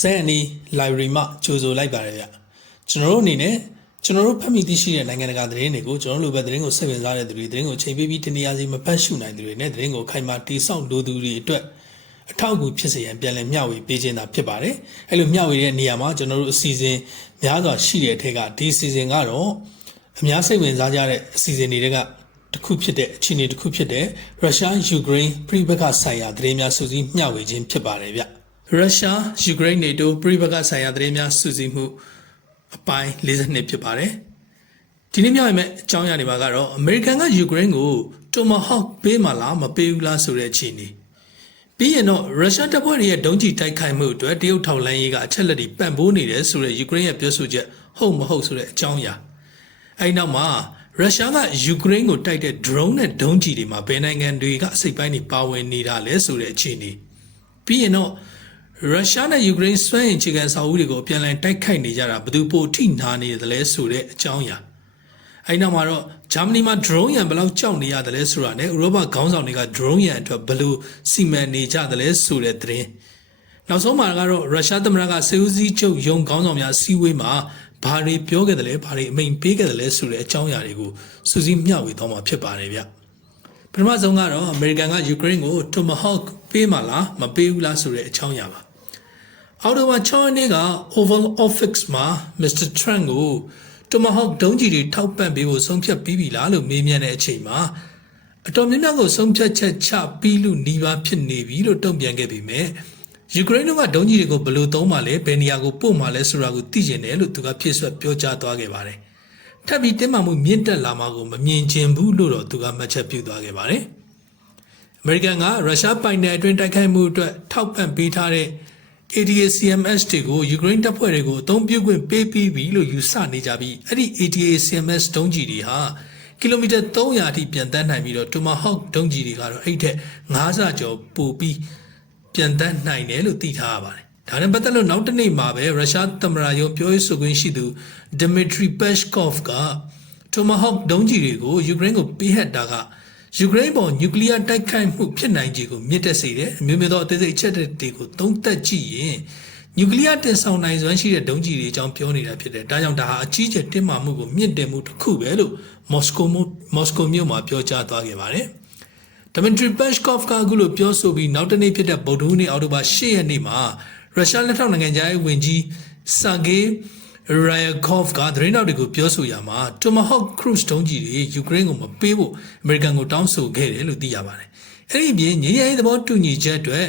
ဇက်အနီ library မှာကြိုဆိုလိုက်ပါတယ်ဗျကျွန်တော်တို့အနေနဲ့ကျွန်တော်တို့ဖတ်မိသိရှိတဲ့နိုင်ငံတကာသတင်းတွေကိုကျွန်တော်တို့လိုပဲသတင်းကိုစိတ်ဝင်စားတဲ့သူတွေသတင်းကိုချိန်ပေးပြီးတနည်းအားဖြင့်မဖတ်ရှုနိုင်သူတွေနဲ့သတင်းကိုခိုင်မာတိဆောက်လိုသူတွေအတွက်အထောက်အကူဖြစ်စေရန်ပြန်လည်မျှဝေပေးခြင်းသာဖြစ်ပါတယ်အဲ့လိုမျှဝေတဲ့နေရာမှာကျွန်တော်တို့အစီအစဉ်များစွာရှိတဲ့အထက်ကဒီအစီအစဉ်ကတော့အများစိတ်ဝင်စားကြတဲ့အစီအစဉ်တွေကတစ်ခုဖြစ်တဲ့အခြေအနေတစ်ခုဖြစ်တဲ့ရုရှားယူကရိန်းပြည်ပခဆိုင်ရာသတင်းများစုစည်းမျှဝေခြင်းဖြစ်ပါတယ်ဗျ ရုရှားယူကရိန်းနေတိုပြည်ပခဆိုင်ရာသတင်းများစုစည်းမှုအပိုင်း42ဖြစ်ပါတယ်ဒီနေ့မျှဝေမဲ့အကြောင်းအရာတွေမှာကတော့အမေရိကန်ကယူကရိန်းကိုတိုမာဟောက်ပေးမှလားမပေးဘူးလားဆိုတဲ့အခြေအနေပြီးရင်တော့ရုရှားတပ်ဖွဲ့တွေရဲ့ဒုံးကျည်တိုက်ခိုက်မှုအတွက်တရုတ်ထောက်လှမ်းရေးကအချက်လက်တွေပံ့ပိုးနေတယ်ဆိုတဲ့ယူကရိန်းရဲ့ပြောဆိုချက်ဟုတ်မဟုတ်ဆိုတဲ့အကြောင်းအရာအဲဒီနောက်မှာရုရှားကယူကရိန်းကိုတိုက်တဲ့ drone နဲ့ဒုံးကျည်တွေမှာဘယ်နိုင်ငံတွေကအစိပ်ပိုင်းတွေပါဝင်နေတာလဲဆိုတဲ့အခြေအနေပြီးရင်တော့ ရုရှားနဲ့ယူကရိန်းစွမ်းအင်ခြေခံစာအုပ်တွေကိုပြန်လည်တိုက်ခိုက်နေကြတာဘယ်သူပိုထိနာနေတယ်လဲဆိုတဲ့အကြောင်းအရာအဲဒီနောက်မှာတော့ဂျာမနီမှာ drone ရန်ဘယ်လောက်ကြောက်နေရတယ်လဲဆိုတာနဲ့ဥရောပခေါင်းဆောင်တွေက drone ရန်အတွက်ဘယ်လိုစီမံနေကြတယ်လဲဆိုတဲ့သတင်းနောက်ဆုံးမှာကတော့ရုရှားသမ္မတကစေဦးစီးချုပ်ယုံခေါင်းဆောင်များစီဝေးမှာဘာတွေပြောခဲ့တယ်လဲဘာတွေအမိန်ပေးခဲ့တယ်လဲဆိုတဲ့အကြောင်းအရာတွေကိုစူးစီးမျှဝေသွားမှာဖြစ်ပါတယ်ဗျပထမဆုံးကတော့အမေရိကန်ကယူကရိန်းကို Tomahawk ပေးမှလားမပေးဘူးလားဆိုတဲ့အကြောင်းအရာပါ အော်တိုဝါ6ရက်နေ့က Oval Office မှာ Mr. Trump ကို Tomahawk ဒုံးကျည်တွေထောက်ပံ့ပေးဖို့ဆုံးဖြတ်ပြီးပြီလားလို့မေးမြန်းတဲ့အချိန်မှာအတော်များများကိုဆုံးဖြတ်ချက်ချပြီးလို့နှီးပါဖြစ်နေပြီလို့တုံ့ပြန်ခဲ့ပြီးမြဲယူကရိန်းတို့ကဒုံးကျည်တွေကိုဘယ်လိုသုံးမှလဲဘယ်နေရာကိုပို့မှလဲဆိုတာကိုသိကျင်တယ်လို့သူကဖြည့်ဆွတ်ပြောကြားသွားခဲ့ပါတယ်။ထပ်ပြီးတင်းမာမှုမြင့်တက်လာမှာကိုမမြင်ချင်ဘူးလို့တော့သူကမှတ်ချက်ပြုသွားခဲ့ပါတယ်။အမေရိကန်ကရုရှားပိုင်နယ်အတွင်းတိုက်ခိုက်မှုအတွက်ထောက်ပံ့ပေးထားတဲ့ ATACMS တွေကိုယူကရိန်းတပ်ဖွဲ့တွေကိုအသုံးပြုခွင့်ပေးပြီးပြီလို့ယူဆနေကြပြီးအဲ့ဒီ ATACMS ဒုံးကျည်တွေဟာကီလိုမီတာ300အထိပြန်တန်းနိုင်ပြီးတော့ Tomahawk ဒုံးကျည်တွေကတော့အဲ့ထက်9ဆကျော်ပိုပြီးပြန်တန်းနိုင်တယ်လို့သိထားရပါတယ်။ဒါနဲ့ပတ်သက်လို့နောက်တစ်နေ့မှာပဲရုရှားသမ္မတရုံးပြောရေးဆိုခွင့်ရှိသူ Dmitry Peskov က Tomahawk ဒုံးကျည်တွေကိုယူကရိန်းကိုပေးဟက်တာက ယူကရိန်းပေါ်နျူကလ িয়ার တိုက်ခိုက်မှုဖြစ်နိုင်ခြေကိုမြင့်တက်စေတယ်အမျိုးမျိုးသောအသေးစိတ်အချက်တွေကိုသုံးသပ်ကြည့်ရင်နျူကလ িয়ার တင်ဆောင်နိုင်စွမ်းရှိတဲ့ဒုံးကျည်တွေအကြောင်းပြောနေတာဖြစ်တယ်ဒါကြောင့်ဒါဟာအကြီးကျယ်တင်းမာမှုကိုမြင့်တက်မှုတစ်ခုပဲလို့မော်စကိုမော်စကိုမြို့မှာပြောကြားသွားခဲ့ပါတယ်ဒမင်ထရီပက်ရှ်ကော့ဖ်ကအခုလိုပြောဆိုပြီးနောက်တနေ့ဖြစ်တဲ့ဗုဒ္ဓဟူးနေ့အောက်တိုဘာ10ရက်နေ့မှာရုရှားလက်ထောက်နိုင်ငံသားဝင်ကြီးဆာဂေး ရိုင်ကော့ဖ်ကသတင်းတော်တွေကိုပြောဆိုရမှာ Tomahawk Cruise ဒုံးကျည်တွေယူကရိန်းကိုမပေးဖို့အမေရိကန်ကိုတောင်းဆိုခဲ့တယ်လို့သိရပါတယ်။အဲ့ဒီပြင်ငြိမ်းချမ်းရေးသဘောတူညီချက်အတွက်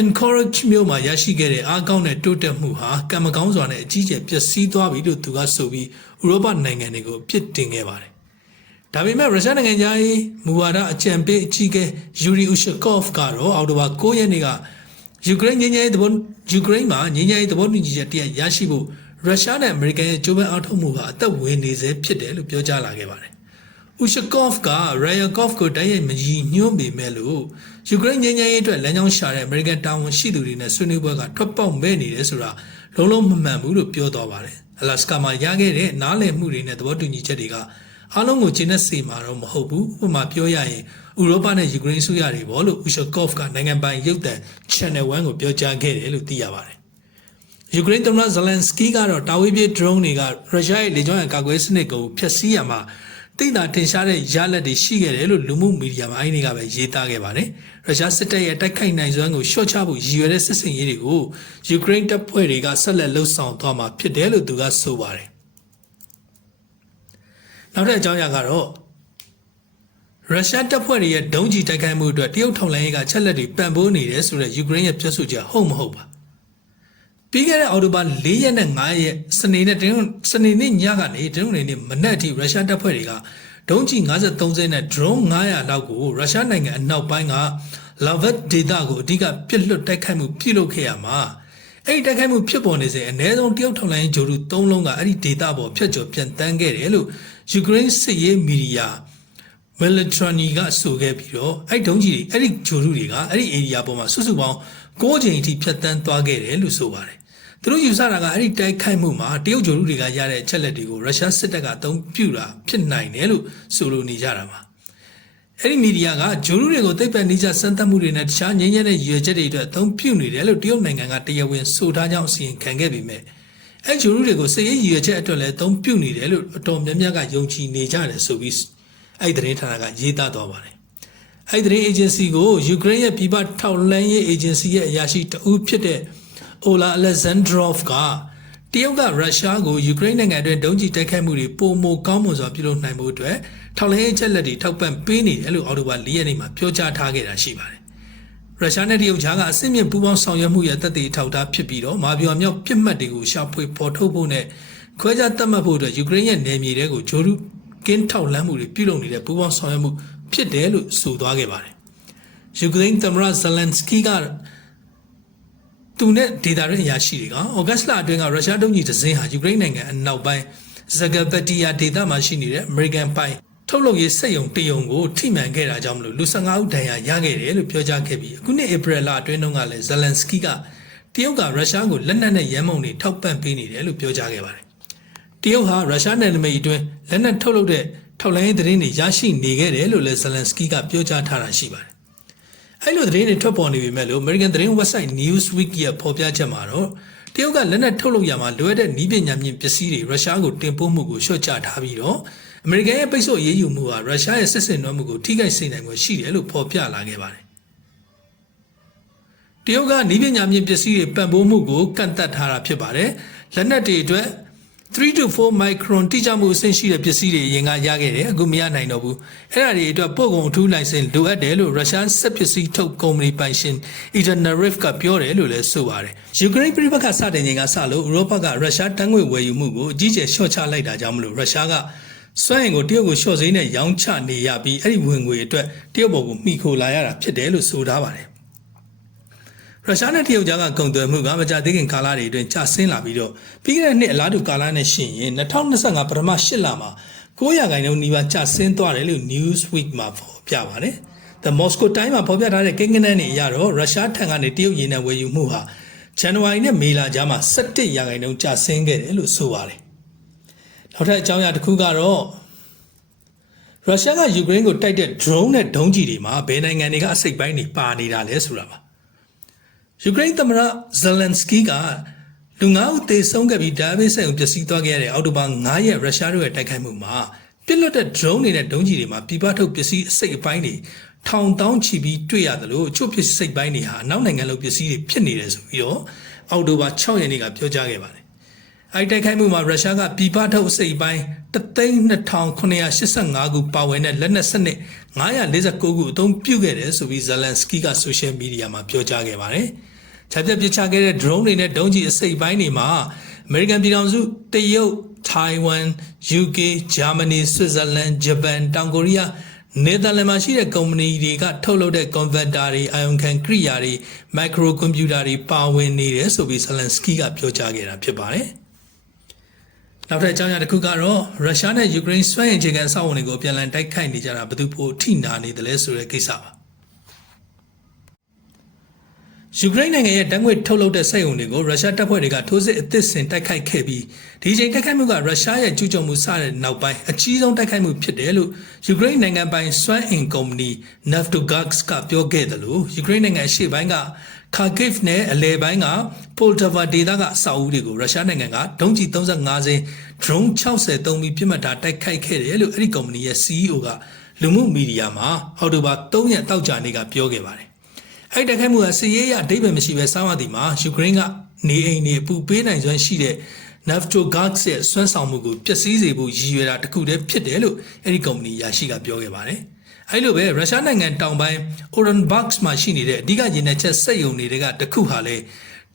encourage မျိုးမှာရရှိခဲ့တဲ့အားကောင်းတဲ့တိုးတက်မှုဟာကံမကောင်းစွာနဲ့အကြီးကျယ်ပျက်စီးသွားပြီလို့သူကဆိုပြီးဥရောပနိုင်ငံတွေကိုအပြစ်တင်ခဲ့ပါတယ်။ဒါပေမဲ့ရုရှားနိုင်ငံသားရေးမူဝါဒအကြံပေးအကြီးအကဲယူရီဥရှကော့ဖ်ကတော့အောက်တိုဘာ9ရက်နေ့က ယူကရိန်းငြိမ်းချမ်းရေးသဘောယူကရိန်းမှာငြိမ်းချမ်းရေးသဘောတူညီချက်တရရရှိဖို့ရုရှားနဲ့အမေရိကန်ရဲ့ကြိုးပမ်းအားထုတ်မှုဟာအသက်ဝင်နေစေဖြစ်တယ်လို့ပြောကြားလာခဲ့ပါတယ်။ဥရှကော့ဖ်ကရိုင်ယာကော့ဖ်ကိုတိုက်ရိုက်မကြီးညွှန်းပေမဲ့လို့ယူကရိန်းငြိမ်းချမ်းရေးအတွက်လမ်းကြောင်းရှာတဲ့အမေရိကန်တာဝန်ရှိသူတွေနဲ့ဆွေးနွေးပွဲကထွက်ပေါက်မဲ့နေတယ်ဆိုတာလုံးလုံးမမှန်ဘူးလို့ပြောသွားပါတယ်။အလတ်စကာမှာရခဲ့တဲ့နားလည်မှုတွေနဲ့သဘောတူညီချက်တွေကအားလုံးကိုကျင်းတဲ့စေမှာတော့မဟုတ်ဘူးဥပမာပြောရရင် ဥရောပနဲ့ယူကရိန်းစုရတွေပေါ့လို့ဥရှကော့ဖ်ကနိုင်ငံပိုင်ရုပ်သံ Channel 1ကိုပြောကြားခဲ့တယ်လို့သိရပါတယ်ယူကရိန်းသမ္မတဇလန်စကီကတော့တာဝေးပြေး drone တွေကရုရှားရဲ့လေကြောင်းရန်ကာကွယ်စနစ်ကိုဖျက်ဆီးရမှာတိတ်တာထင်ရှားတဲ့ရလဒ်တွေရှိခဲ့တယ်လို့လူမှုမီဒီယာမှာအဲဒီနေ့ကပဲရေးသားခဲ့ပါတယ်ရုရှားစစ်တပ်ရဲ့တိုက်ခိုက်နိုင်စွမ်းကိုရှော့ချဖို့ရည်ရွယ်တဲ့စစ်စင်ရေးတွေကိုယူကရိန်းတပ်ဖွဲ့တွေကဆက်လက်လှုပ်ဆောင်သွားမှာဖြစ်တယ်လို့သူကဆိုပါတယ်နောက်တဲ့အကြောင်းအရာကတော့ ရုရှားတပ်ဖွဲ့တွေရဲ့ဒုံးကျည်တိုက်ခိုက်မှုအတွက်တရုတ်ထောက်လှမ်းရေးကချက်လက်တွေပံ့ပိုးနေတယ်ဆိုတဲ့ယူကရိန်းရဲ့ပြောဆိုချက်ဟုတ်မဟုတ်ပါပြီးခဲ့တဲ့အော်တိုဘာ၄ရက်နဲ့၅ရက်စနေနဲ့တင်းစနေနေ့ညကနေတင်းနေနေ့မနက်အထိရုရှားတပ်ဖွဲ့တွေကဒုံးကျည်53စင်းနဲ့ drone 900လောက်ကိုရုရှားနိုင်ငံအနောက်ပိုင်းက Lavet ဒေသကိုအဓိကပြစ်လွတ်တိုက်ခိုက်မှုပြုလုပ်ခဲ့ရမှာအဲ့ဒီတိုက်ခိုက်မှုဖြစ်ပေါ်နေစဉ်အ ਨੇ ဆုံးတရုတ်ထောက်လှမ်းရေးဂျိုလူ၃လုံးကအဲ့ဒီဒေသပေါ်ဖျက်ကျော်ပြန်တန်းခဲ့တယ်လို့ယူကရိန်းစစ်ရေးမီဒီယာ Velatrani ကဆိုခဲ့ပြီးတော့အဲ့ဒုံးကြီးတွေအဲ့ဒီဂျိုလူတွေကအဲ့ဒီ area ပေါ်မှာစုစုပေါင်း9ချိန်အထိဖြတ်တန်းသွားခဲ့တယ်လို့ဆိုပါတယ်သူတို့ယူဆတာကအဲ့ဒီတိုက်ခိုက်မှုမှာတရုတ်ဂျိုလူတွေကရတဲ့အချက်လက်တွေကိုရုရှားစစ်တပ်ကအသုံးပြုတာဖြစ်နိုင်တယ်လို့ဆိုလိုနေကြတာပါအဲ့ဒီမီဒီယာကဂျိုလူတွေကိုသိပ္ပံနည်းကျစမ်းသပ်မှုတွေနဲ့တခြားငြိမ်းချမ်းတဲ့ရည်ရွယ်ချက်တွေအတွက်အသုံးပြုနေတယ်လို့တရုတ်နိုင်ငံကတရားဝင်ဆိုထားကြောင်းအစီရင်ခံခဲ့ပေမဲ့အဲ့ဂျိုလူတွေကိုစည်ရေးရည်ရွယ်ချက်အတွက်လည်းအသုံးပြုနေတယ်လို့အတော်များများကယုံကြည်နေကြတယ်ဆိုပြီး အဲ့ဒီသတင်းဌာနကရေးသားသွားပါတယ်အဲ့ဒီသတင်း agency ကိုယူကရိန်းရဲ့ပြည်ပထောက်လှမ်းရေး agency ရဲ့အရာရှိတဦးဖြစ်တဲ့ Ola Alexandrov ကတရုတ်ကရုရှားကိုယူကရိန်းနိုင်ငံအတွင်းဒုံးကျည်တိုက်ခိုက်မှုတွေပုံမကောင်းမွန်စွာပြုလုပ်နိုင်မှုအတွက်ထောက်လှမ်းရေးချက်လက်တွေထောက်ပံ့ပေးနေတယ်လို့အော်တိုဘာ၄ရက်နေ့မှာပြောကြားထားခဲ့တာရှိပါတယ်။ရုရှားနဲ့တရုတ်ကြားကအစစ်မြစ်ပူးပေါင်းဆောင်ရွက်မှုရဲ့တပ်တွေထောက်ထားဖြစ်ပြီးတော့မာဗျော်မြောက်ပြစ်မှတ်တွေကိုရှာဖွေပေါ်ထုတ်ဖို့နဲ့ခွဲခြားတတ်မှတ်ဖို့အတွက်ယူကရိန်းရဲ့နယ်မြေတွေကိုဂျိုရု ကင်းထောက်လှမ်းမှုတွေပြုလုပ်နေတဲ့ပူးပေါင်းဆောင်ရွက်မှုဖြစ်တယ်လို့ဆိုသွားခဲ့ပါတယ်။ယူကရိန်းသမ္မတဇလန်စကီကသူနဲ့ဒေတာရင်းအရာရှိတွေကဩဂတ်စ်လအတွင်းကရုရှားဒုံးကျည်တစ်စင်းဟာယူကရိန်းနိုင်ငံအနောက်ပိုင်းဇဂပတီယာဒေသမှာရှိနေတဲ့အမေရိကန်ပိုင်ထုတ်လုပ်ရေးစက်ရုံတရုံကိုထိမှန်ခဲ့တာကြောင့်မလို့လူ15ဦးဒဏ်ရာရခဲ့တယ်လို့ပြောကြားခဲ့ပြီးအခုနှစ်ဧပြီလအတွင်းတုန်းကလည်းဇလန်စကီကတရုတ်ကရုရှားကိုလက်နက်နဲ့ရန်မုံတွေထောက်ပံ့ပေးနေတယ်လို့ပြောကြားခဲ့ပါတယ် တရုတ်ဟာရုရှားနယ်နိမိတ်အတွင်းလက်နက်ထုတ်လုပ်တဲ့ထောက်လှမ်းရေးသတင်းတွေရရှိနေခဲ့တယ်လို့လည်းဇလန်စကီကပြောကြားထားတာရှိပါတယ်အဲ့လိုသတင်းတွေထွက်ပေါ်နေပေမဲ့လို့ American သတင်း website Newsweek ရဲ့ဖော်ပြချက်မှာတော့တရုတ်ကလက်နက်ထုတ်လုပ်ရမှာလွယ်တဲ့နီးပညာမြင့်ပစ္စည်းတွေရုရှားကိုတင်ပို့မှုကိုလျှော့ချထားပြီးတော့အမေရိကန်ရဲ့ပိတ်ဆို့အရေးယူမှုဟာရုရှားရဲ့စစ်စင်နွှဲမှုကိုထိခိုက်စေနိုင်မှုရှိတယ်လို့ဖော်ပြလာခဲ့ပါတယ်တရုတ်ကနီးပညာမြင့်ပစ္စည်းတွေပံ့ပိုးမှုကိုကန့်သတ်ထားတာဖြစ်ပါတယ်လက်နက်တွေအတွက် 3 to 4 micron တိကျမှုအဆင့်ရှိတဲ့ပစ္စည်းတွေအရင်ကရခဲ့တယ်အခုမရနိုင်တော့ဘူးအဲ့ဒါတွေအတွက်ပို့ကုန်အထူးလိုင်စင်လိုအပ်တယ်လို့ရုရှားစက်ပစ္စည်းထုတ်ကုမ္ပဏီပိုင်ရှင် Eternariv ကပြောတယ်လို့လည်းဆိုပါတယ်ယူကရိန်းပြည်ပခစတင်ချိန်ကစလို့ဥရောပကရုရှားတန်းငွေဝယ်ယူမှုကိုအကြီးကျယ်လျှော့ချလိုက်တာကြောင့်မလို့ရုရှားကစွမ်းအင်ကိုတရုတ်ကိုလျှော့ဈေးနဲ့ရောင်းချနေရပြီးအဲ့ဒီဝင်ငွေအတွက်တရုတ်ဘက်ကိုမှီခိုလာရတာဖြစ်တယ်လို့ဆိုထားပါတယ် ရုရှားနဲ့တရုတ်ကြားကကုန်သွယ်မှုကမကြသေးခင်ကာလတွေအတွင်းကျဆင်းလာပြီးတော့ပြီးခဲ့တဲ့နှစ်အလားတူကာလနဲ့ရှင်ရင်2025ပထမ8လမှာ900ခိုင်နှုန်းနီးပါးကျဆင်းသွားတယ်လို့ Newsweek မှာဖော်ပြပါတယ်။ The Moscow Times မှာဖော်ပြထားတဲ့ကိန်းဂဏန်းတွေအရတော့ရုရှားထံကနေတရုတ်ရေနံဝယ်ယူမှုဟာဇန်နဝါရီနဲ့မေလကြားမှာ17ရာခိုင်နှုန်းကျဆင်းခဲ့တယ်လို့ဆိုပါတယ်။နောက်ထပ်အကြောင်းအရာတစ်ခုကတော့ရုရှားကယူကရိန်းကိုတိုက်တဲ့ drone နဲ့ဒုံးကျည်တွေမှာဘယ်နိုင်ငံတွေကအစိတ်ပိုင်းတွေပါနေတာလဲဆိုတာပါ ယူကရိန်းသမ္မတဇလန်စကီကလူငါးဦးသေဆုံးခဲ့ပြီးဒါဗစ်ဆိုင်ကိုပျက်စီးသွားခဲ့တဲ့အောက်တိုဘာ9ရက်ရုရှားတို့ရဲ့တိုက်ခိုက်မှုမှာပြစ်လွတ်တဲ့ drone တွေနဲ့ဒုံးကျည်တွေမှာပြပထုတ်ပစ္စည်းအစိတ်အပိုင်းတွေထောင်တောင်းချီပြီးတွေ့ရတယ်လို့ချို့ပစ္စည်းစိတ်ပိုင်းတွေဟာအနောက်နိုင်ငံလုံးပစ္စည်းတွေဖြစ်နေတယ်ဆိုပြီးတော့အောက်တိုဘာ6ရက်နေ့ကပြောကြားခဲ့ပါတယ်အဲဒီတိုက်ခိုက်မှုမှာရုရှားကပြပထုတ်အစိတ်ပိုင်း32985ခုပါဝင်တဲ့လက်နက်စနစ်949ခုအသုံးပြုခဲ့တယ်ဆိုပြီးဇလန်စကီကဆိုရှယ်မီဒီယာမှာပြောကြားခဲ့ပါတယ်။ ခြားပြက်ပစ်ချခဲ့တဲ့ drone တွေနဲ့ဒုံးကျည်အစိတ်ပိုင်းတွေမှာအမေရိကန်ပြည်ထောင်စုတရုတ်ထိုင်ဝမ် UK ဂျာမနီဆွစ်ဇာလန်ဂျပန်တောင်ကိုရီးယားနယ်သာလန်မှာရှိတဲ့ကုမ္ပဏီတွေကထုတ်လုပ်တဲ့ converter တွေအာယုံခံကရိယာတွေ micro computer တွေပါဝင်နေတယ်ဆိုပြီးဇလန်စကီကပြောကြားခဲ့တာဖြစ်ပါတယ်။နောက်ထပ်အကြောင်းအရာတစ်ခုကတော့ရုရှားနဲ့ယူကရိန်းစွမ်းအင်ခြေခံစောင့်ဝင်တွေကိုပြန်လည်တိုက်ခိုက်နေကြတာဘယ်သူပိုထိနာနေတယ်လဲဆိုတဲ့ကိစ္စပါ ယူကရိန်းနိုင်ငံရဲ့တံငွေထုတ်လုပ်တဲ့စက်ရုံတွေကိုရုရှားတပ်ဖွဲ့တွေကထိုးစစ်အသစ်ဆင်တိုက်ခိုက်ခဲ့ပြီးဒီချိန်တိုက်ခိုက်မှုကရုရှားရဲ့ကျူးကျော်မှုစတဲ့နောက်ပိုင်းအကြီးဆုံးတိုက်ခိုက်မှုဖြစ်တယ်လို့ယူကရိန်းနိုင်ငံပိုင်စွမ်းအင်ကုမ္ပဏီ Naftogaz ကပြောခဲ့တယ်လို့ယူကရိန်းနိုင်ငံရှေ့ပိုင်းကခါကိဖ်နဲ့အလဲပိုင်းကပိုလ်တဗာဒေသကအဆောက်အဦတွေကိုရုရှားနိုင်ငံကဒုံးကျည်35စင်း drone 60သုံးပြီးပြစ်မှတ်ထားတိုက်ခိုက်ခဲ့တယ်လို့အဲ့ဒီကုမ္ပဏီရဲ့ CEO ကလူမှုမီဒီယာမှာအော်တိုဘာ3ရက်တောက်ကြနေ့ကပြောခဲ့ပါတယ်။ အဲ့တိုက်ခိုက်မှုကစီးရဲရအဓိပ္ပာယ်မရှိပဲစောင်းရသည်မှာယူကရိန်းကနေအိမ်တွေအပူပေးနိုင်စွမ်းရှိတဲ့ Naftogaz ရဲ့စွမ်းဆောင်မှုကိုပျက်စီးစေဖို့ရည်ရွယ်တာတခုတည်းဖြစ်တယ်လို့အဲ့ဒီကုမ္ပဏီရရှိကပြောခဲ့ပါတယ်။အဲလိုပဲရုရှားနိုင်ငံတောင်ပိုင်း Orenburg မှာရှိနေတဲ့အဓိကရင်းနှီးချက်စက်ရုံတွေကတခုဟာလေ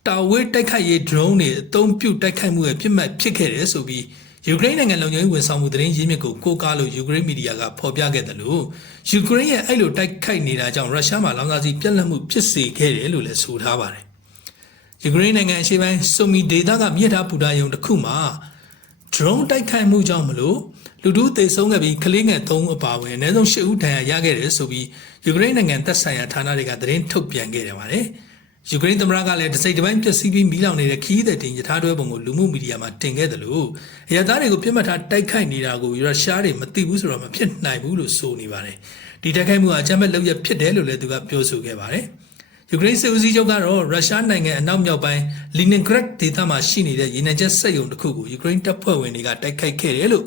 တာဝေးတိုက်ခိုက်ရေး drone တွေအသုံးပြုတိုက်ခိုက်မှုရဲ့ပြစ်မှတ်ဖြစ်ခဲ့တယ်ဆိုပြီး ယူကရိန်းနိုင်ငံလုံခြုံရေးဝန်ဆောင်မှုသတင်းရင်းမြစ်ကိုကိုးကားလို့ယူကရိန်းမီဒီယာကဖော်ပြခဲ့တယ်လို့ယူကရိန်းရဲ့အဲ့လိုတိုက်ခိုက်နေတာကြောင့်ရုရှားမှာလောင်စာဆီပြက်လက်မှုဖြစ်စေခဲ့တယ်လို့လည်းဆိုထားပါတယ်ယူကရိန်းနိုင်ငံအရှေ့ပိုင်းဆိုမီဒေသကမြစ်ထားပူတာယုံတစ်ခုမှာ drone တိုက်ခိုက်မှုကြောင့်မလို့လူတို့သေဆုံးခဲ့ပြီးကလေးငယ်3အပါအဝင်အနည်းဆုံး10ဦးဒဏ်ရာရခဲ့တယ်ဆိုပြီးယူကရိန်းနိုင်ငံသက်ဆိုင်ရာဌာနတွေကသတင်းထုတ်ပြန်ခဲ့တယ်ပါတယ်။ ယူကရိန်းသမ္မတကလည်းတစိမ့်တစ်ပိုင်းပျက်စီးပြီးမီးလောင်နေတဲ့ခီးတဲ့တင်ယထာတွဲပုံကိုလူမှုမီဒီယာမှာတင်ခဲ့တယ်လို့အရသားတွေကိုပြစ်မှတ်ထားတိုက်ခိုက်နေတာကိုရုရှားတွေမသိဘူးဆိုတော့မဖြစ်နိုင်ဘူးလို့ဆိုနေပါတယ်။ဒီတိုက်ခိုက်မှုဟာအကြမ်းဖက်လုပ်ရဖြစ်တယ်လို့လည်းသူကပြောဆိုခဲ့ပါတယ်ယူကရိန်းစစ်ဦးစီးချုပ်ကတော့ရုရှားနိုင်ငံအနောက်မြောက်ပိုင်းလီနင်ဂရက်ဒေသမှာရှိနေတဲ့ရေနံချက်စက်ရုံတစ်ခုကိုယူကရိန်းတပ်ဖွဲ့ဝင်တွေကတိုက်ခိုက်ခဲ့တယ်လို့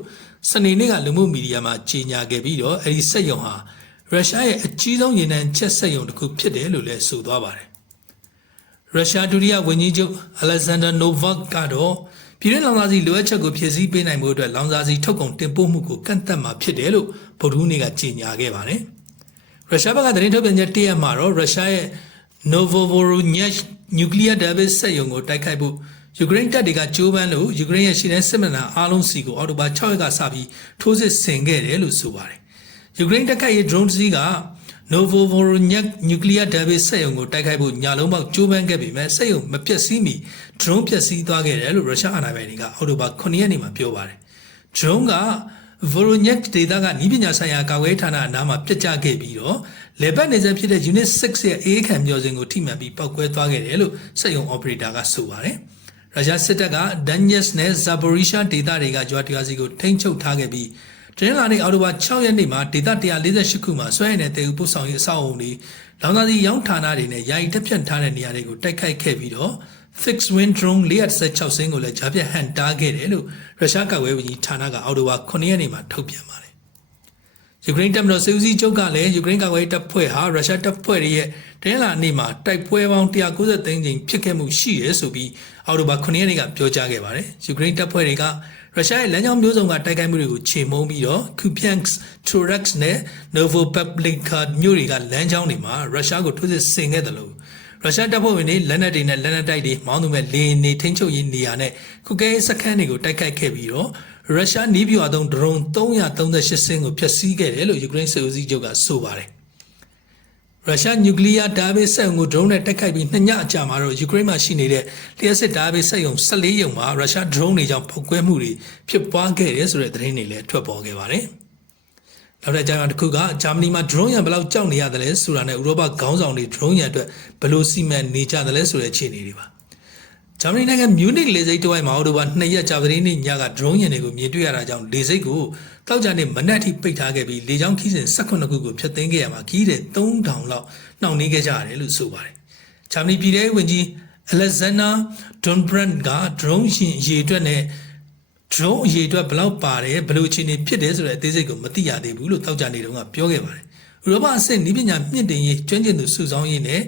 စနေနေ့ကလူမှုမီဒီယာမှာကြေညာခဲ့ပြီးတော့အဲဒီစက်ရုံဟာရုရှားရဲ့အကြီးဆုံးရေနံချက်စက်ရုံတစ်ခုဖြစ်တယ်လို့လည်းဆိုသွားပါတယ် ရုရှားဒုတိယဝန်ကြီးချုပ်အလက်ဇန်ဒါနိုဗက်ကတော့ပြည်တွင်းလောင်စာဆီလိုအပ်ချက်ကိုဖြည့်ဆည်းပေးနိုင်မှုအတွက်လောင်စာဆီထုတ်ကုန်တင်ပို့မှုကိုကန့်သတ်မှာဖြစ်တယ်လို့ဗုဒ္ဓဟူးနေ့ကကြေညာခဲ့ပါတယ်ရုရှားဘက်ကသတင်းထုတ်ပြန်ချက်တရက်မှာတော့ရုရှားရဲ့ Novovoronezh နျူကလ িয়ার ဒဘစ်စက်ရုံကိုတိုက်ခိုက်ဖို့ယူကရိန်းတပ်တွေကကြိုးပမ်းလို့ယူကရိန်းရဲ့ရှေ့တန်းစစ်မှန်တာအားလုံးစီကိုအော်တိုဘာ6ရက်ကစပြီးထိုးစစ်ဆင်ခဲ့တယ်လို့ဆိုပါတယ်။ယူကရိန်းတပ်ခတ်ရေး drone စီးက Novovoronezh နျူကလ িয়ার ဒဘစ်စက်ရုံကိုတိုက်ခိုက်ဖို့ညာလုံးပေါက်ကြိုးပမ်းခဲ့ပေမဲ့စက်ရုံမပျက်စီးမီ drone ပျက်စီးသွားခဲ့တယ်လို့ရုရှားအာဏာပိုင်တွေကအော်တိုဘာ9ရက်နေ့မှာပြောပါတယ်။ drone က Voronezh ဒေသကနီးပညာဆိုင်ရာကာကွယ်ဌာနအနားမှာပြစ်ကျခဲ့ပြီးတော့လေပတ်နေစဖြစ်တဲ့ Unit 6ရဲ့အေးခံမျောစင်ကိုထိမှန်ပြီးပောက်ကွဲသွားခဲ့တယ်လို့စက်ရုံ operator ကဆိုပါတယ်။ရုရှားစစ်တပ်က Donetsk နဲ့ Zaporizhia ဒေသတွေကကြွားတရားစီကိုထိန်းချုပ်ထားခဲ့ပြီး တနင်္လာနေ့အောက်တိုဘာ6ရက်နေ့မှာဒေသ148ခုမှာဆွဲရည်နဲ့တေဦးပို့ဆောင်ရေးအဆောက်အုံတွေလောင်စာစီရောင်းဌာနတွေနဲ့ယာယီတက်ဖြတ်ထားတဲ့နေရာတွေကိုတိုက်ခိုက်ခဲ့ပြီးတော့ fixed wing drone 416စင်းကိုလည်းဂျာပြတ်ဟန်တားခဲ့တယ်လို့ရုရှားကာကွယ်ရေးဝန်ကြီးဌာနကအောက်တိုဘာ9ရက်နေ့မှာထုတ်ပြန်ပါတယ်။ယူကရိန်းတပ်မတော်စစ်ဦးစီးချုပ်ကလည်းယူကရိန်းကာကွယ်ရေးတပ်ဖွဲ့ဟာရုရှားတပ်ဖွဲ့တွေရဲ့တနင်္လာနေ့မှာတိုက်ပွဲပေါင်း193ကြိမ်ဖြစ်ခဲ့မှုရှိတယ်ဆိုပြီးအောက်တိုဘာ9ရက်နေ့ကပြောကြားခဲ့ပါတယ်။ယူကရိန်းတပ်ဖွဲ့တွေက ရုရှားရဲ့လမ်းကြောင်းမျိုးစုံကတိုက်ခိုက်မှုတွေကိုခြေမုံပြီးတော့ Kupiansk, Torex နဲ့ Novopavlivka မြို့တွေကလမ်းကြောင်းတွေမှာရုရှားကိုထိုးစစ်ဆင်ခဲ့တယ်လို့ရုရှားတပ်ဖွဲ့ဝင်တွေလက်နက်တွေနဲ့လက်နက်တိုက်တွေမောင်းသူမဲ့လေနေထိန်းချုပ်ရေးနေရာနဲ့ကုကဲစခန်းတွေကိုတိုက်ခိုက်ခဲ့ပြီးတော့ရုရှားနီးပြွာသုံးဒရုန်း338စင်းကိုဖျက်ဆီးခဲ့တယ်လို့ယူကရိန်းစစ်ဦးစီးချုပ်ကဆိုပါတယ် ရုရှားနျူကလ িয়ার ဓာတ်ဘေးစက်ရုံကိုဒရုန်းနဲ့တိုက်ခိုက်ပြီးနှစ်ညအကြာမှာတော့ယူကရိန်းမှာရှိနေတဲ့လျှက်စစ်ဓာတ်ဘေးစက်ရုံ14ရုံမှာရုရှားဒရုန်းတွေကြောင့်ပောက်ကွဲမှုတွေဖြစ်ပွားခဲ့တယ်ဆိုတဲ့သတင်းတွေလည်းထွက်ပေါ်ခဲ့ပါတယ်။နောက်တဲ့ကြောင်တစ်ခုကဂျာမနီမှာ drone ရံဘယ်လောက်ကြောက်နေရတယ်လဲဆိုတာနဲ့ဥရောပခေါင်းဆောင်တွေ drone ရံအတွက်ဘယ်လိုစီမံနေကြတယ်လဲဆိုတဲ့အခြေအနေတွေပါ ဂျာမနီနိုင်ငံမြူနစ်လေဆိပ်တဝိုက်မှာအော်တိုဘာ2ရက်ကြာသတင်းနေ့ညက drone ရံတွေကိုမြင်တွေ့ရတာကြောင့်လေဆိပ်ကိုတောက်ကြနေမနက်ထိပိတ်ထားခဲ့ပြီးလေကြောင်းခီးစဉ်18ခုကိုဖျက်သိမ်းခဲ့ရမှာခီးတဲ့3000လောက်နှောင့်နှေးခဲ့ကြရတယ်လို့ဆိုပါတယ်ဂျာမနီပြည်ထောင်ဝင်ကြီး Alexander Donbrand က drone ရှင်ရေအတွက်နဲ့ drone အရေးအတွက်ဘယ်လောက်ပါတယ်ဘယ်လိုအခြေအနေဖြစ်တယ်ဆိုတဲ့အသေးစိတ်ကိုမသိရသေးဘူးလို့တောက်ကြနေတုန်းကပြောခဲ့ပါတယ်။ဥရောပအဆင့်နည်းပညာမြင့်တင်ရေးကျွမ်းကျင်သူစုဆောင်းရေးနဲ့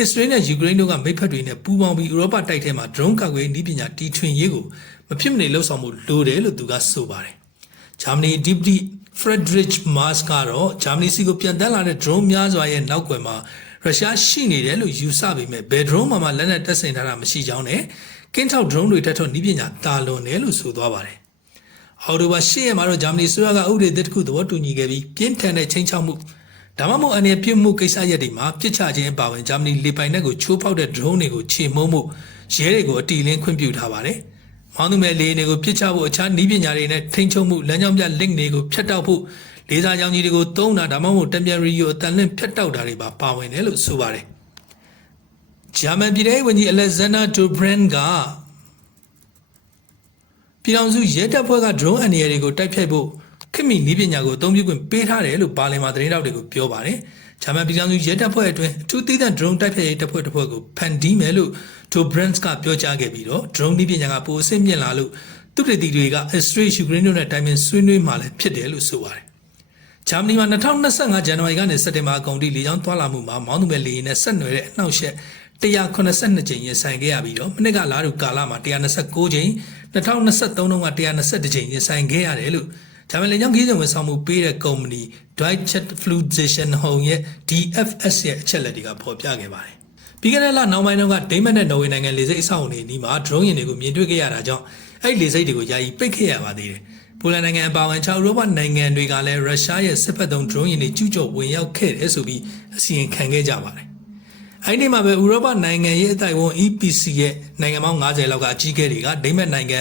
အစ္စရေးနဲ့ယူကရိန်းတို့ကမိတ်ဖက်တွေနဲ့ပူးပေါင်းပြီးဥရောပတိုက်ထဲမှာ drone ကာကွယ်နည်းပညာတီထွင်ရေးကိုမဖြစ်မနေလှုပ်ဆောင်မှုလိုတယ်လို့သူကဆိုပါတယ်။ဂျာမနီ Deputy Friedrich Merz ကတော့ဂျာမနီစီကိုပြန်တန်းလာတဲ့ drone များစွာရဲ့နောက်ွယ်မှာရုရှားရှိနေတယ်လို့ယူဆပေမဲ့ဘယ် drone မှမလက်နက်တပ်ဆင်ထားတာမရှိကြောင်းနဲ့ကင်းထောက် drone တွေတက်ထုတ်နည်းပညာတာလွန်တယ်လို့ဆိုသွားပါတယ်။အော်တိုဘာ၈ရက်မှာတော့ဂျာမနီဆိုရကဥပဒေသစ်တစ်ခုသဘောတူညီခဲ့ပြီးပြင်းထန်တဲ့ချိန်ချောက်မှု ဒါမှမဟုတ်အနေပြုတ်မှုကိစ္စရပ်တွေမှာပြစ်ချခြင်းအပါဝင်ဂျာမနီလေပိုင်နက်ကိုချိုးဖောက်တဲ့ drone တွေကိုခြေမုံမှုရဲတွေကိုအတီလင်းခွင့်ပြုထားပါတယ်။မောင်းသူမဲ့လေတွေကိုပြစ်ချဖို့အခြားနည်းပညာတွေနဲ့ထိန်းချုပ်မှုလမ်းကြောင်းပြ link တွေကိုဖျက်တောက်ဖို့လေးစားကြောင်ကြီးတွေကိုသုံးတာဒါမှမဟုတ် temporary ကိုအတန်လင့်ဖျက်တောက်တာတွေပါပါဝင်တယ်လို့ဆိုပါတယ်။ဂျာမန်ပြည်ထောင်ဝန်ကြီး Alexander Dobrindt ကပြည်ထောင်စုရဲတပ်ဖွဲ့က drone အန္တရာယ်တွေကိုတိုက်ဖြတ်ဖို့ ခင်မီနည်းပညာကိုအသုံးပြုခွင့်ပေးထားတယ်လို့ပါလင်မှာသတင်းတောက်တွေကိုပြောပါတယ်။ဂျာမန်ပြည်ထောင်စုရဲတပ်ဖွဲ့အတွင်းအထူးသီးသန့် drone တိုက်ဖြတ်ရေးတပ်ဖွဲ့တစ်ဖွဲ့ကိုဖန်တီးမယ်လို့ Dobrindt ကပြောကြားခဲ့ပြီးတော့ drone နည်းပညာကပိုအဆင့်မြင့်လာလို့သူတည်တည်တွေက Israel Ukraine တို့နဲ့တိုင်ပင်ဆွေးနွေးမှလည်းဖြစ်တယ်လို့ဆိုပါတယ်။ဂျာမနီမှာ2025ဇန်နဝါရီကနေစက်တင်ဘာအကုန်ထိလေကြောင်းသွားလာမှုမှာမောင်းသူမဲ့လေယာဉ်နဲ့ဆက်နွယ်တဲ့အနှောက်အယှက်182ကြိမ်ရင်ဆိုင်ခဲ့ရပြီးတော့မနစ်ကလာတို့ကာလမှာ129ကြိမ်2023တုန်းက121ကြိမ်ရင်ဆိုင်ခဲ့ရတယ်လို့ ဂျာမန်လေကြောင်းခီးစဉ်ဝန်ဆောင်မှုပေးတဲ့ကုမ္ပဏီ Deutsche Flugsicherung Home ရဲ့ DFS ရဲ့အချက်လက်တွေကဖော်ပြခဲ့ပါတယ်။ပြီးခဲ့တဲ့လနောက်ပိုင်းတုန်းကဒိမတ်နဲ့နော်ဝေနိုင်ငံလေဆိပ်အဆောက်အုံတွေနီးမှာ drone ယာဉ်တွေကိုမြင်တွေ့ခဲ့ရတာကြောင့်အဲ့ဒီလေဆိပ်တွေကိုယာယီပိတ်ခဲ့ရပါသေးတယ်။ပိုလန်နိုင်ငံအပါအဝင်6ဥရောပနိုင်ငံတွေကလည်းရုရှားရဲ့စစ်ဖက်သုံး drone ယာဉ်တွေကျူးကျော်ဝင်ရောက်ခဲ့တယ်ဆိုပြီးအစီရင်ခံခဲ့ကြပါတယ်။အဲ့ဒီမှာပဲဥရောပနိုင်ငံရဲ့အတိုင်ဝန် EPC ရဲ့နိုင်ငံပေါင်း90လောက်ကအကြီးအကဲတွေကဒိမတ်နိုင်ငံ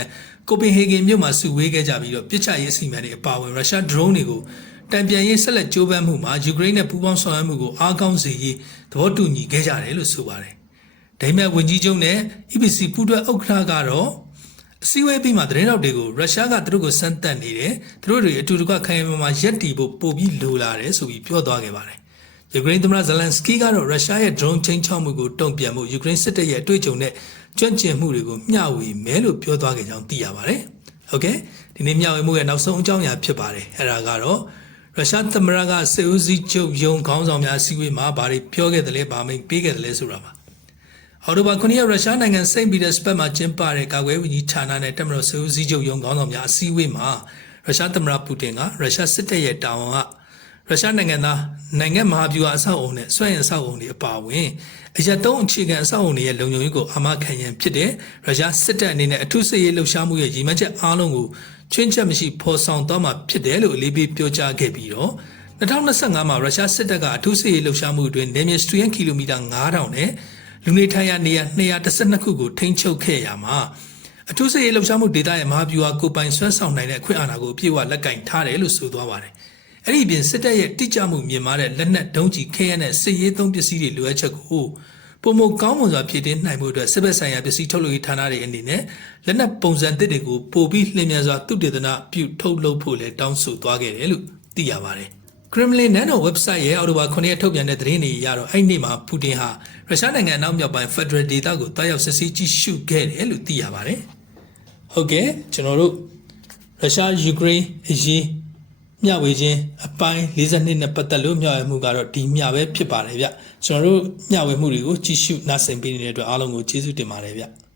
ကိုပင်ဟေဂင်မြို့မှာစုဝေးခဲ့ကြပြီးတော့ပြစ်ချရေးစီမံတွေအပါအဝင်ရုရှား drone တွေကိုတံပြန်ရေးဆက်လက်ကြိုးပမ်းမှုမှာယူကရိန်းနဲ့ပူးပေါင်းဆောင်ရွက်မှုကိုအားကောင်းစေရေးသဘောတူညီခဲ့ကြတယ်လို့ဆိုပါတယ်။ဒိမတ်ဝန်ကြီးချုပ်နဲ့ EPC ပူးတွဲဥက္ကဋ္ဌကတော့အစည်းအဝေးပြီးမှသတင်းတောက်တွေကိုရုရှားကသူတို့ကိုစမ်းသပ်နေတယ်သူတို့တွေအတူတကွခိုင်မာမာရက်တီဖို့ပို့ပြီးလိုလာတယ်ဆိုပြီးပြောသွားခဲ့ပါတယ်ယူကရိန်းသမ္မတဇလန်စကီကတော့ရုရှားရဲ့ drone ချင်းချောက်မှုကိုတုံ့ပြန်မှုယူကရိန်းစစ်တပ်ရဲ့အတွေ့အကြုံနဲ့ ကြွန့်ကျင်မှုတွေကိုမျှဝေမယ်လို့ပြောသွားခဲ့ကြောင်းသိရပါတယ်ဟုတ်ကဲ့ဒီနေ့မျှဝေမှုရဲ့နောက်ဆုံးအကြောင်းအရာဖြစ်ပါတယ်အဲ့ဒါကတော့ရုရှားသမ္မတကစေဦးစီးချုပ်ယုံခေါင်းဆောင်များအစည်းအဝေးမှာဘာတွေပြောခဲ့တယ်လဲဗာမိတ်ပေးခဲ့တယ်လဲဆိုတာပါအော်တိုဘာ9ရက်ရုရှားနိုင်ငံစိန့်ပီတာစပတ်မှာကျင်းပတဲ့ကာကွယ်ရေးဝန်ကြီးဌာနနဲ့တမတော်ဆိုစည်းချုပ်ရုံးခေါင်းဆောင်များအစည်းအဝေးမှာရုရှားသမ္မတပူတင်ကရုရှားစစ်တပ်ရဲ့တာဝန်က ရုရှားနိုင်ငံသားနိုင်ငံမဟာဗျူဟာအဆောက်အုံနဲ့စွန့်ရင်အဆောက်အုံတွေအပါအဝင်အရက်သုံးအခြေခံအဆောက်အုံတွေရဲ့လုံခြုံရေးကိုအာမခံရန်ဖြစ်တဲ့ရုရှားစစ်တပ်အနေနဲ့အထူးစစ်ရေးလှုပ်ရှားမှုရဲ့ရည်မှန်းချက်အားလုံးကိုချွင်းချက်မရှိဖော်ဆောင်သွားမှာဖြစ်တယ်လို့အလေးပေးပြောကြားခဲ့ပြီးတော့2025မှာရုရှားစစ်တပ်ကအထူးစစ်ရေးလှုပ်ရှားမှုအတွင်းနေမြေစတူယန်ကီလိုမီတာ9000နဲ့လူနေထိုင်ရာနေရာ212ခုကိုထိန်းချုပ်ခဲ့ရမှာအထူးစစ်ရေးလှုပ်ရှားမှုဒေသရဲ့မဟာဗျူဟာကိုပိုင်ဆွမ်းဆောင်နိုင်တဲ့အခွင့်အာဏာကိုအပြည့်အဝလက်ကင်ထားတယ်လို့ဆိုသွားပါတယ်။ အဲ့ဒီအပြင်စစ်တပ်ရဲ့တိကျမှုမြင်မာတဲ့လက်နက်ဒုံးကျည်ခဲယမ်းနဲ့စစ်ရေးသုံးပစ္စည်းတွေလိုအပ်ချက်ကိုပုံမကောင်းမွန်စွာဖြည့်တင်းနိုင်မှုအတွက်စစ်ဘက်ဆိုင်ရာပစ္စည်းထုတ်လုပ်ရေးဌာနတွေအနေနဲ့လက်နက်ပုံစံသစ်တွေကိုပို့ပြီးလျင်မြန်စွာသုတေသနပြုထုတ်လုပ်ဖို့လည်းတောင်းဆိုသွားခဲ့တယ်လို့သိရပါတယ်။ Kremlin Nano website ရဲ့အော်တိုဘာ9ရက်ထုတ်ပြန်တဲ့သတင်းတွေအရတော့အဲ့ဒီနေ့မှာပူတင်ဟာရုရှားနိုင်ငံအနောက်မြောက်ပိုင်း Federal Data ကိုတားရောက်စစ်ဆေးကြည့်ရှုခဲ့တယ်လို့သိရပါတယ်။ဟုတ်ကဲ့ကျွန်တော်တို့ရုရှားယူကရိန်းအရေး မျှဝေခြင်းအပိုင်း42နဲ့ပတ်သက်လို့မျှဝေမှုကတော့ဒီမျှပဲဖြစ်ပါတယ်ဗျ။ကျွန်တော်တို့မျှဝေမှုတွေကိုကြည့်ရှုနားဆင်ပေးနေတဲ့အတွက်အားလုံးကိုကျေးဇူးတင်ပါတယ်ဗျ။